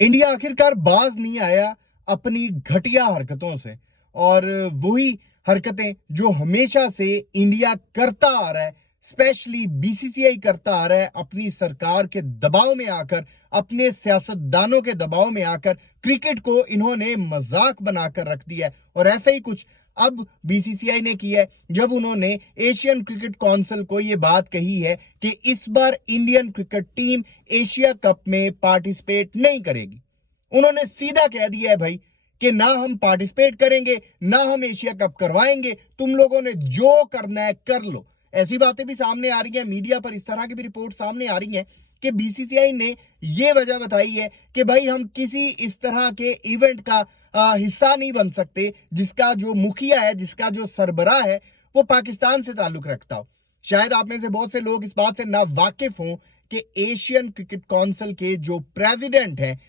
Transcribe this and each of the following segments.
India आखिरकार बाज नहीं आया अपनी घटिया हरकतों से, और वही हरकतें जो हमेशा से इंडिया करता आ रहा है, स्पेशली बीसीसीआई करता आ रहा है अपनी सरकार के दबाव में आकर, अपने सियासतदानों के दबाव में आकर क्रिकेट को इन्होंने मजाक बनाकर रख दिया है। और ऐसा ही कुछ अब बीसीसीआई ने किया है जब उन्होंने एशियन क्रिकेट काउंसिल को यह बात कही है कि इस बार Indian cricket team Asia cup में पार्टिसिपेट नहीं करेगी। उन्होंने सीधा कह दिया है भाई कि ना हम पार्टिसिपेट करेंगे, ना हम एशिया कप करवाएंगे, तुम लोगों ने जो करना है कर लो। ऐसी बातें भी सामने आ रही हैं, मीडिया पर इस तरह की भी रिपोर्ट सामने आ रही हैं कि बीसीसीआई ने यह वजह बताई है कि भाई हम किसी इस तरह के इवेंट का हिस्सा नहीं बन सकते जिसका जो मुखिया है, जिसका जो सरबराह है, वो पाकिस्तान से ताल्लुक रखता हो। शायद आप में से बहुत से लोग इस बात से ना वाकिफ हों कि एशियन क्रिकेट काउंसिल के जो प्रेसिडेंट हैं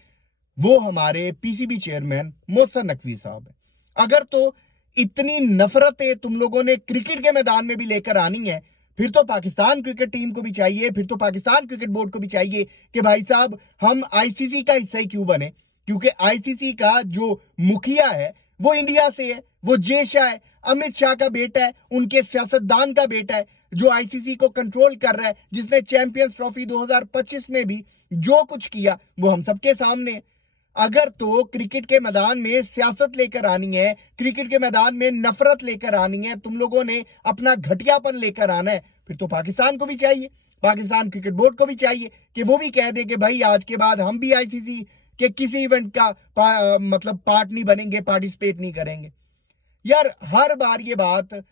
वो हमारे पीसीबी चेयरमैन मोहसिन नकवी साहब है। अगर तो इतनी नफरतें तुम लोगों ने क्रिकेट के मैदान में भी लेकर आनी है, फिर तो पाकिस्तान क्रिकेट टीम को भी चाहिए, फिर तो पाकिस्तान क्रिकेट बोर्ड को भी चाहिए कि भाई साहब हम आईसीसी का हिस्सा ही क्यों बने, क्योंकि आईसीसी का जो मुखिया है वो इंडिया से है, वो जय शाह है, अमित शाह का बेटा है, उनके सियासतदान का बेटा है, जो आईसीसी को कंट्रोल कर रहा है, जिसने चैंपियंस ट्रॉफी 2025 में भी जो कुछ किया वो हम सबके सामने है। अगर तो क्रिकेट के मैदान में सियासत लेकर आनी है, क्रिकेट के मैदान में नफरत लेकर आनी है, तुम लोगों ने अपना घटियापन लेकर आना है, फिर तो पाकिस्तान को भी चाहिए, पाकिस्तान क्रिकेट बोर्ड को भी चाहिए कि वो भी कह दे कि भाई आज के बाद हम भी आईसीसी के किसी इवेंट का मतलब पार्ट नहीं बनेंगे, पार्टिसिपेट नहीं करेंगे। यार हर बार ये बात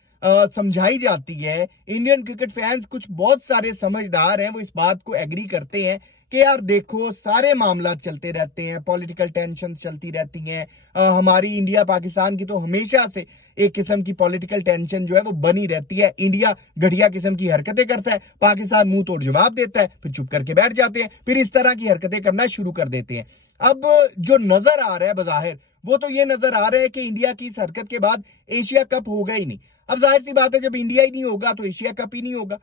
समझाई जाती है। इंडियन क्रिकेट फैंस कुछ बहुत सारे समझदार हैं, वो इस बात को एग्री करते हैं कि यार देखो सारे मामला चलते रहते हैं, पॉलिटिकल टेंशन चलती रहती हैं। हमारी इंडिया पाकिस्तान की तो हमेशा से एक किस्म की पॉलिटिकल टेंशन जो है वो बनी रहती है। इंडिया घटिया किस्म की हरकतें करता है, पाकिस्तान मुंह तोड़ जवाब देता है, फिर चुप करके बैठ जाते हैं, फिर इस तरह की हरकतें करना शुरू कर देते हैं। अब जो नजर आ रहा है बजाहिर, वो तो ये नजर आ रहा है कि इंडिया की इस हरकत के बाद एशिया कप होगा ही नहीं। अब जाहिर सी बात है जब इंडिया ही नहीं होगा तो एशिया कप ही नहीं होगा,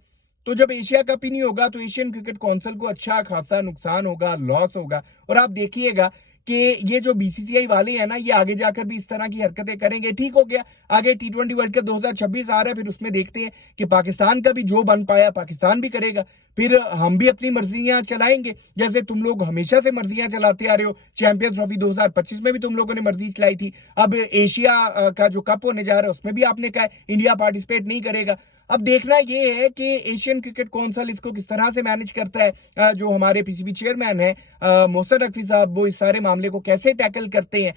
तो जब एशिया कप ही नहीं होगा तो एशियन क्रिकेट काउंसिल को अच्छा खासा नुकसान होगा, लॉस होगा। और आप देखिएगा कि ये जो बीसीसीआई वाले हैं ना, ये आगे जाकर भी इस तरह की हरकतें करेंगे। ठीक हो गया, आगे टी20 वर्ल्ड कप 2026 आ रहा है, फिर उसमें देखते हैं कि पाकिस्तान का भी जो बन पाया पाकिस्तान भी करेगा, फिर हम भी अपनी मर्जियां चलाएंगे जैसे तुम लोग हमेशा से मर्जियां चलाते आ रहे हो। चैंपियंस ट्रॉफी 2025 में भी तुम लोगों ने मर्जी चलाई थी, अब एशिया का जो कप होने जा रहा है उसमें भी आपने कहा इंडिया पार्टिसिपेट नहीं करेगा। अब देखना यह है कि एशियन क्रिकेट काउंसिल इसको किस तरह से मैनेज करता है। जो हमारे पीसीबी चेयरमैन है मोहसिन नकवी साहब, वो इस सारे मामले को कैसे टैकल करते हैं,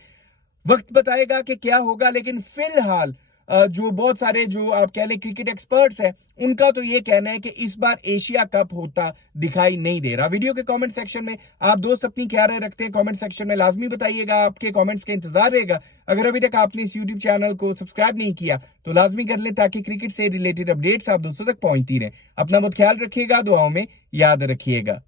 वक्त बताएगा कि क्या होगा। लेकिन फिलहाल जो बहुत सारे जो आप कह लें क्रिकेट एक्सपर्ट्स हैं, उनका तो ये कहना है कि इस बार एशिया कप होता दिखाई नहीं दे रहा। वीडियो के कमेंट सेक्शन में आप दोस्त अपनी क्या राय रखते हैं, कमेंट सेक्शन में लाजमी बताइएगा, आपके कमेंट्स का इंतजार रहेगा। अगर अभी तक आपने इस यूट्यूब चैनल को सब्सक्राइब नहीं किया तो लाजमी कर लें ताकि क्रिकेट से रिलेटेड अपडेट्स आप दोस्तों तक पहुंचती रहे। अपना बहुत ख्याल रखिएगा, दुआओं में याद रखिएगा।